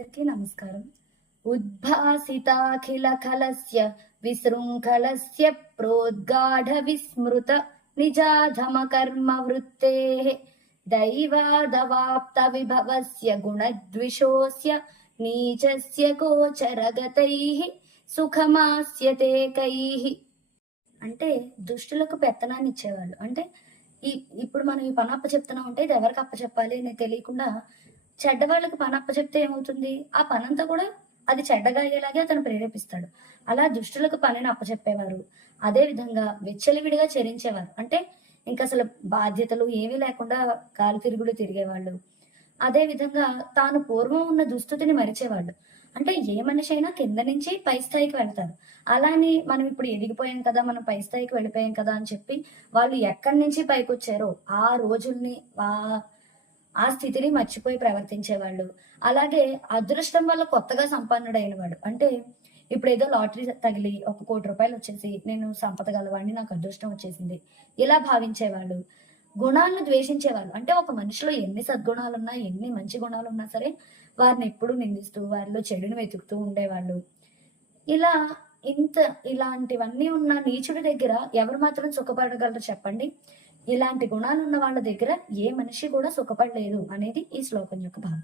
అందరికీ నమస్కారం. ఉద్భాసితాఖిల కలస్య విశృంఖలస్య ప్రోద్గాఢ విస్మృత నిజాధమ కర్మ వృత్తేః దైవాదవాప్త విభవస్య గుణద్విషోస్య నీచస్య గోచరగతైః సుఖమాస్యతే కైః. అంటే దుష్టులకు పెత్తనాన్ని ఇచ్చేవాళ్ళు. అంటే ఇప్పుడు మనం ఈ పని అప్పచెప్తున్నాం అంటే ఇది ఎవరికి అప్పచెప్పాలి అనేది తెలియకుండా చెడ్డవాళ్ళకి పని అప్పచెప్తే ఏమవుతుంది? ఆ పనంతా కూడా అది చెడ్డగా అయ్యేలాగే అతను ప్రేరేపిస్తాడు. అలా దుష్టులకు పనిని అప్పచెప్పేవారు. అదే విధంగా విచ్చలవిడిగా చరించేవారు. అంటే ఇంకసలు బాధ్యతలు ఏమీ లేకుండా కాలు తిరుగుడు తిరిగేవాళ్ళు. అదే విధంగా తాను పూర్వం ఉన్న దుస్థితిని మరిచేవాళ్ళు. అంటే ఏ మనిషి అయినా కింద నుంచి పై స్థాయికి వెళ్తారు. అలా అని మనం ఇప్పుడు ఎదిగిపోయాం కదా! మనం పై స్థాయికి వెళ్ళిపోయాం కదా! అని చెప్పి వాళ్ళు ఎక్కడి నుంచి పైకొచ్చారో ఆ రోజుల్ని ఆ స్థితిని మర్చిపోయి ప్రవర్తించేవాళ్ళు. అలాగే అదృష్టం వల్ల కొత్తగా సంపన్నుడైన వాడు. అంటే ఇప్పుడేదో లాటరీ తగిలి ఒక రూ. 1,00,00,000 వచ్చేసి నేను సంపద గలవాడిని, నాకు అదృష్టం వచ్చేసింది. ఇలా భావించేవాళ్ళు. గుణాలను ద్వేషించేవాళ్ళు. అంటే ఒక మనిషిలో ఎన్ని సద్గుణాలున్నా, ఎన్ని మంచి గుణాలున్నా సరే వారిని ఎప్పుడూ నిందిస్తూ, వారిలో చెడుని వెతుకుతూ ఉండేవాళ్ళు. ఇలా ఇంత ఇలాంటివన్నీ ఉన్న నీచుడి దగ్గర ఎవరు మాత్రం సుఖపడగలరు చెప్పండి? ఇలాంటి గుణాలున్న వాళ్ళ దగ్గర ఏ మనిషి కూడా సుఖపడలేదు అనేది ఈ శ్లోకం యొక్క భావం.